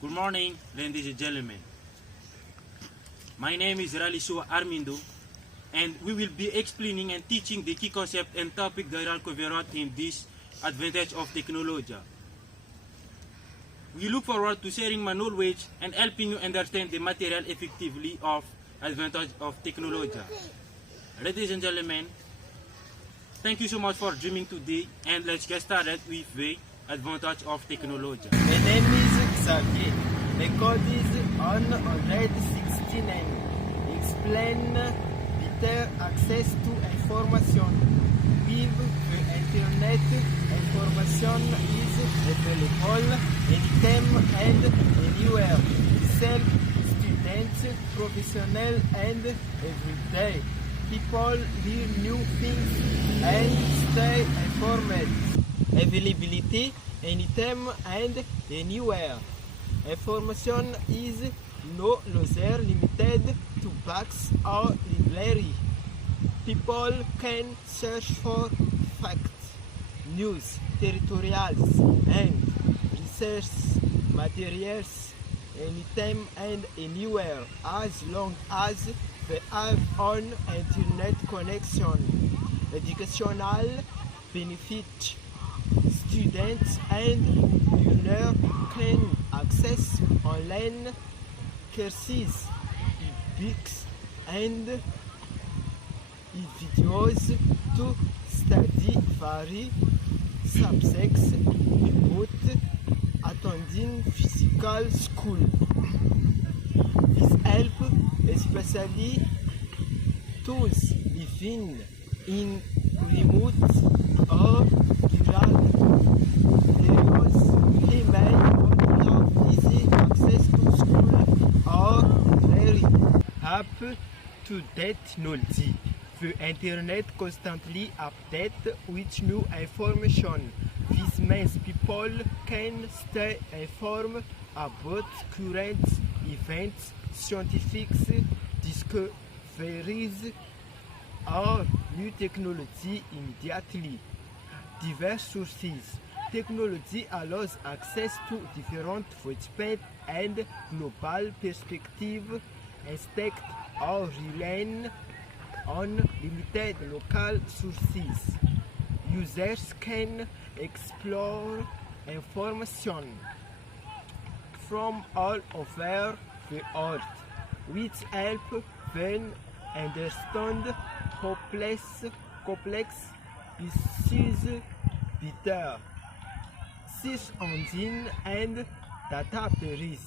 Good morning, ladies and gentlemen. My name is Ralisua Armindo, and we will be explaining and teaching the key concept and topic that are covered in this advantage of technology. We look forward to sharing my knowledge and helping you understand the material effectively of advantage of technology. Ladies and gentlemen, thank you so much for joining today, and let's get started with the advantage of technology. My name is Xavier. The code is 169. Explain better access to information. With the internet, information is available anytime and anywhere. Self, students, professional, and every day. People learn new things and stay informed. Availability anytime and anywhere. Information is no longer limited to books or library. People can search for facts, news, territorials, and research materials anytime and anywhere as long as they have an internet connection. Educational benefit. Students and learners can access online courses, e-books, and videos to study various subjects without attending physical school. This helps especially those living in remote or rural areas who may not have easy access to school or library. Up-to-date technology. The internet constantly updates with new information. This means people can stay informed about current events, scientific discoveries, or new technology immediately. Diverse sources. Technology allows access to different viewpoints and global perspectives instead of relying on limited local sources. Users can explore information from all over the world, which help them understand complex issues better. Search engine and databases.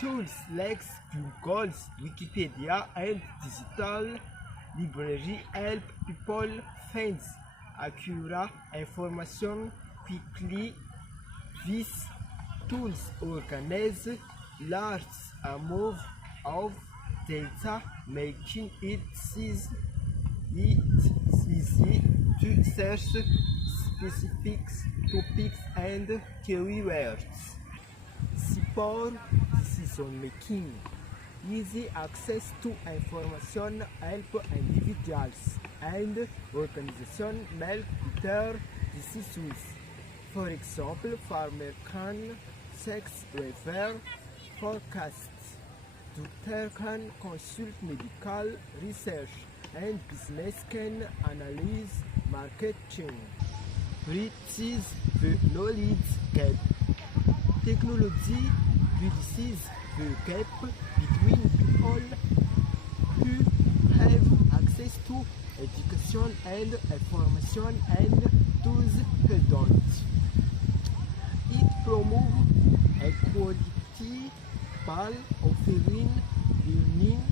Tools like Google, Wikipedia, and digital library help people find accurate information quickly. These tools organize large amounts of data, making it easy to search specific topics and keywords. Support decision making. Easy access to information help individuals and organizations make better decisions. For example, farmers can check weather forecasts, doctors can consult medical research, and business can analyze market trends. Bridges the knowledge gap. Technology bridges the gap between people who have access to education and information and those who don't. It promoves equality by offering learning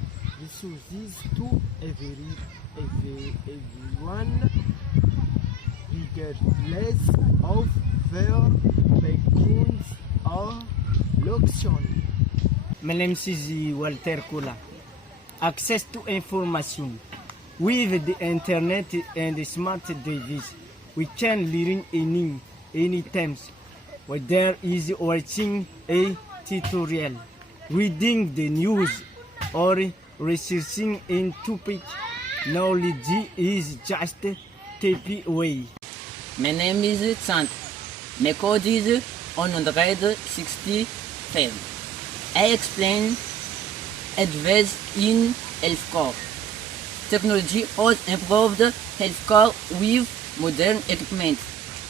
resources to everyone, regardless of their backgrounds or location. My name is Walter Kula. Access to information. With the internet and the smart device, we can learn anytime, whether is watching a tutorial, reading the news, or researching in topic. Knowledge is just tap away. My name is Sant. My code is 160 firm. I explain advice in healthcare. Technology has improved healthcare with modern equipment,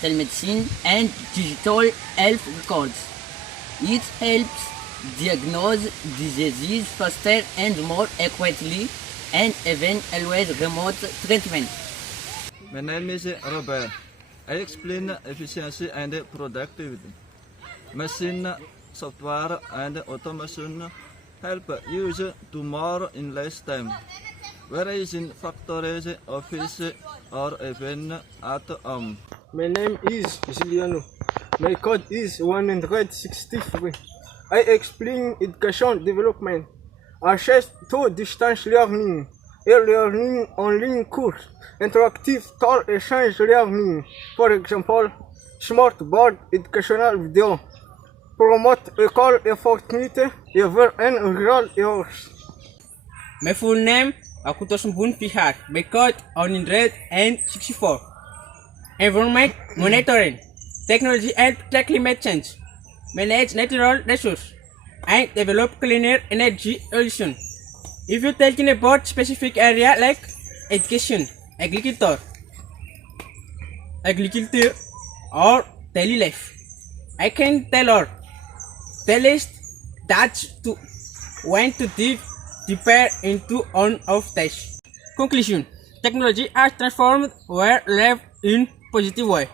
telemedicine, and digital health records. It helps diagnose diseases faster and more accurately, and even always remote treatment. My name is Robert. I explain efficiency and productivity. Machine, software, and automation help users do more in less time, whereas in factories, office, or even at home. My name is Giuliano. My code is 163. I explain education development, access to distance learning, e-learning online course, interactive tool exchange learning, for example, smart board educational video, promote école opportunity, ever and real errors. My full name Akutosumbun Pihar, my code 164. Environment monitoring, technology and climate change, manage natural resources, and develop cleaner energy solution. If you're talking about specific area like education, agriculture, or daily life, I can tell us that to went to deep deeper into on of touch. Conclusion: technology has transformed our life in positive way.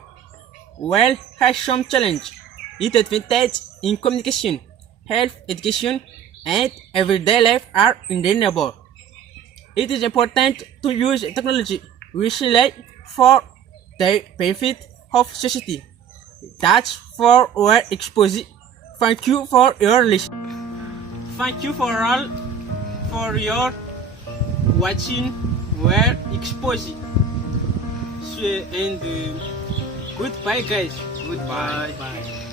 While has some challenge, its advantage in communication, health, education, and everyday life are undeniable. It is important to use technology wisely for the benefit of society. That's for our exposure. Thank you for your listening. Thank you for all for your watching our exposure. And goodbye, guys. Goodbye. Bye.